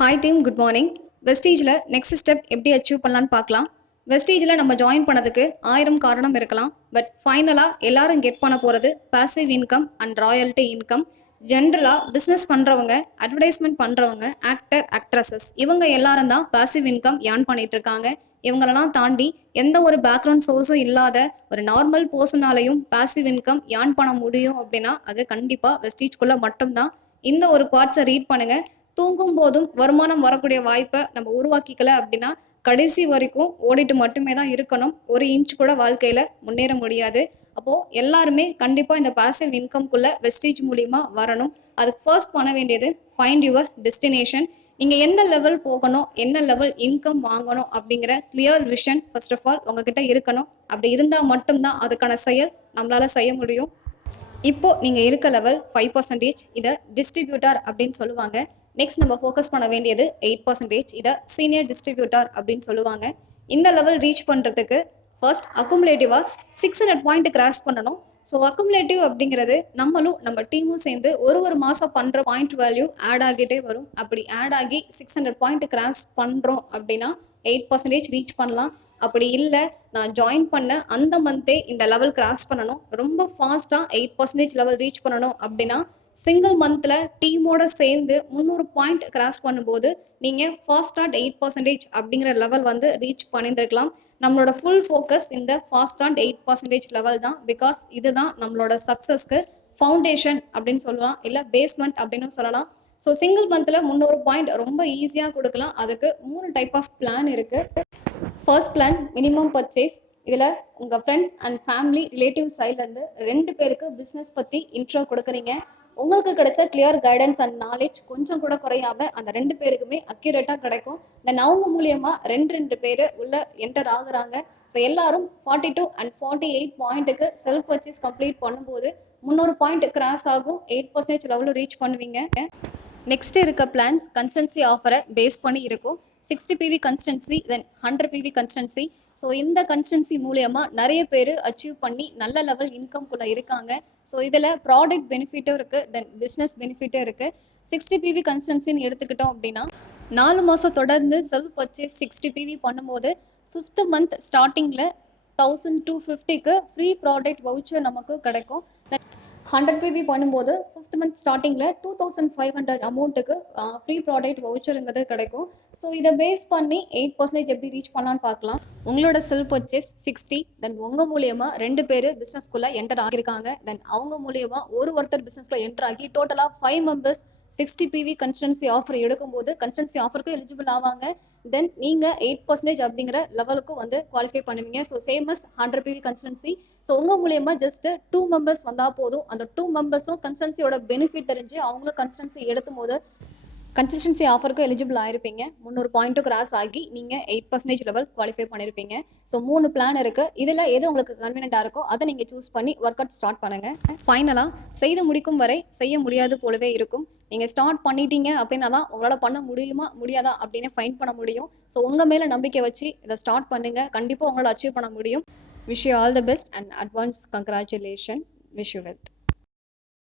Hi team, good morning. வெஸ்டீஜில் next step எப்படி achieve பண்ணலான்னு பார்க்கலாம். வெஸ்டீஜில் நம்ம ஜாயின் பண்ணதுக்கு 1000 காரணம் இருக்கலாம். பட் ஃபைனலாக எல்லாரும் கெட் பண்ண போகிறது passive income and royalty income. ஜென்ரலாக பிஸ்னஸ் பண்ணுறவங்க, அட்வர்டைஸ்மெண்ட் பண்ணுறவங்க, ஆக்டர், ஆக்ட்ரஸஸ் இவங்க எல்லாரும் தான் பாசிவ் இன்கம் ஏர்ன் பண்ணிட்டு இருக்காங்க. இவங்களெல்லாம் தாண்டி எந்த ஒரு பேக்ரவுண்ட் சோர்ஸும் இல்லாத ஒரு நார்மல் பர்சனாலையும் பாசிவ் இன்கம் ஏர்ன் பண்ண முடியும் அப்படின்னா அது கண்டிப்பாக வெஸ்டீஜ்குள்ளே மட்டும்தான். இந்த ஒரு குவார்ட்ஸை ரீட் பண்ணுங்கள். தூங்கும் போதும் வருமானம் வரக்கூடிய வாய்ப்பை நம்ம உருவாக்கிக்கல அப்படின்னா கடைசி வரைக்கும் ஓடிட்டு மட்டுமே தான் இருக்கணும். ஒரு இன்ச் கூட வாழ்க்கையில் முன்னேற முடியாது. அப்போது எல்லாருமே கண்டிப்பாக இந்த பாசிவ் இன்கம்குள்ளே வெஸ்டீஜ் மூலிமா வரணும். அதுக்கு ஃபர்ஸ்ட் பண்ண வேண்டியது ஃபைண்ட் யுவர் டெஸ்டினேஷன். நீங்கள் எந்த லெவல் போகணும், என்ன லெவல் இன்கம் வாங்கணும் அப்படிங்கிற clear vision first of all உங்ககிட்ட இருக்கணும். அப்படி இருந்தால் மட்டும்தான் அதுக்கான செயல் நம்மளால் செய்ய முடியும். இப்போது நீங்கள் இருக்க லெவல் 5%, இதை டிஸ்ட்ரிபியூட்டர் அப்படின்னு சொல்லுவாங்க. நெக்ஸ்ட் நம்ம ஃபோக்கஸ் பண்ண வேண்டியது 8%, இதை சீனியர் டிஸ்ட்ரிபியூட்டர் அப்படின்னு சொல்லுவாங்க. இந்த லெவல் ரீச் பண்ணுறதுக்கு ஃபர்ஸ்ட் அக்குமுலேட்டிவாக 600 பாயிண்ட் கிராஸ் பண்ணணும். ஸோ அக்குமுலேட்டிவ் அப்படிங்கிறது நம்மளும் நம்ம டீமும் சேர்ந்து ஒரு மாதம் பண்ணுற பாயிண்ட் வேல்யூ ஆட் ஆகிட்டே வரும். அப்படி ஆட் ஆகி 600 பாயிண்ட் கிராஸ் பண்ணுறோம் அப்படின்னா 8% ரீச் பண்ணலாம். அப்படி இல்லை, நான் ஜாயின் பண்ண அந்த மந்த்தே இந்த லெவல் கிராஸ் பண்ணணும், ரொம்ப ஃபாஸ்ட்டாக 8% லெவல் ரீச் பண்ணணும் அப்படின்னா சிங்கிள் மந்தில் டீமோட சேர்ந்து 300 பாயிண்ட் கிராஸ் பண்ணும்போது நீங்கள் ஃபாஸ்ட் 8% அப்படிங்கிற லெவல் ரீச் பண்ணியிருந்துருக்கலாம். நம்மளோட ஃபுல் ஃபோக்கஸ் இந்த ஃபாஸ்ட் 8% லெவல் தான். பிகாஸ் இதுதான் நம்மளோட சக்ஸஸ்க்கு ஃபவுண்டேஷன் அப்படின்னு சொல்லலாம், இல்லை பேஸ்மெண்ட் அப்படின்னு சொல்லலாம். ஸோ சிங்கிள் மந்தில் 300 பாயிண்ட் ரொம்ப ஈஸியாக கொடுக்கலாம். அதுக்கு 3 டைப் ஆஃப் பிளான் இருக்குது. First plan minimum purchase. இதில் உங்கள் ஃப்ரெண்ட்ஸ் அண்ட் ஃபேமிலி ரிலேட்டிவ் சைட்லேருந்து 2 பேருக்கு பிஸ்னஸ் பற்றி இன்ட்ரோ கொடுக்குறீங்க. உங்களுக்கு கிடைச்ச கிளியர் கைடன்ஸ் அண்ட் நாலேஜ் கொஞ்சம் கூட குறையாமல் அந்த 2 பேருக்குமே அக்யூரேட்டாக கிடைக்கும். தென் அவங்க மூலியமாக 2 பேர் உள்ள என்டர் ஆகுறாங்க. ஸோ எல்லாரும் 42 அண்ட் 48 பாயிண்ட்டுக்கு செல்ஃப் பர்ச்சேஸ் கம்ப்ளீட் பண்ணும்போது 300 பாயிண்ட் கிராஸ் ஆகும். 8% லெவலில் ரீச் பண்ணுவீங்க. நெக்ஸ்ட் இருக்க பிளான்ஸ் கன்ஸ்டன்சி ஆஃபரை பேஸ் பண்ணி இருக்கும். 60 PV கன்ஸ்டன்சி, தென் 100 PV கன்ஸ்டன்சி. ஸோ இந்த கன்ஸ்டன்சி மூலியமாக நிறைய பேர் அச்சீவ் பண்ணி நல்ல லெவல் இன்கம்குள்ளே இருக்காங்க. ஸோ இதில் ப்ராடக்ட் பெனிஃபிட்டும் இருக்குது, தென் பிஸ்னஸ் பெனிஃபிட்டும் இருக்குது. 60 PV கன்ஸ்டன்சின்னு எடுத்துக்கிட்டோம் அப்படின்னா 4 மாதம் தொடர்ந்து செல்ஃப் பர்ச்சேஸ் 60 PV பண்ணும்போது 5th மந்த் ஸ்டார்டிங்கில் 1250க்கு ஃப்ரீ ப்ராடக்ட் வவுச்சர் நமக்கு கிடைக்கும். 100 PV பண்ணும்போது 5th மந்த் ஸ்டார்டிங்கில் 2500 அமௌண்ட்டுக்கு ஃப்ரீ ப்ராடக்ட் வவுச்சருங்கிறது கிடைக்கும். ஸோ இதை பேஸ் பண்ணி 8% எப்படி ரீச் பண்ணலான்னு பார்க்கலாம். உங்களோட செல்ஃப் பர்ச்சேஸ் 60, தென் உங்கள் மூலியமாக 2 பேர் பிஸ்னஸ்குள்ளே என்டர் ஆகியிருக்காங்க. தென் அவங்க மூலியமாக ஒருத்தர் பிஸ்னஸ்குள்ளே என்டர் ஆகி டோட்டலாக 5 மெம்பர்ஸ் 60 PV கன்ஸ்டன்சி ஆஃபர் எடுக்கும்போது கன்ஸ்டன்சி ஆஃபருக்கு எலிஜிபிள் ஆவாங்க. தென் நீங்கள் 8% அப்படிங்கிற லெவலுக்கும் குவாலிஃபை பண்ணுவீங்க. So same as 100 PV constancy. So உங்கள் மூலியமாக ஜஸ்ட் 2 மெம்பர்ஸ் வந்தால் போதும். அந்த 2 மெம்பர்ஸும் கன்ஸ்டன்சியோட பெனிஃபிட் தெரிஞ்சு அவங்களும் கன்ஸ்டன்சி எடுத்தும் போது கன்சிஸ்டன்சி ஆஃபருக்கும் எலிஜிபிள் ஆயிருப்பீங்க. 300 பாயிண்ட்டும் கிராஸ் ஆகி நீங்கள் 8% லெவல் குவாலிஃபை பண்ணியிருப்பீங்க. ஸோ 3 பிளான் இருக்குது. இதில் எது உங்களுக்கு கன்வீனியண்டாக இருக்கோ அதை நீங்கள் சூஸ் பண்ணி ஒர்க் அவுட் ஸ்டார்ட் பண்ணுங்கள். ஃபைனலாக செய்து முடிக்கும் வரை செய்ய முடியாது போலவே இருக்கும். நீங்கள் ஸ்டார்ட் பண்ணிட்டீங்க அப்படின்னா தான் உங்களால் பண்ண முடியுமா முடியாதா அப்படின்னு ஃபைன் பண்ண முடியும். ஸோ உங்கள் மேலே நம்பிக்கை வச்சு இதை ஸ்டார்ட் பண்ணுங்கள். கண்டிப்பாக உங்களால் அச்சீவ் பண்ண முடியும். Wish you all the best and advance congratulation. Wish you wealth.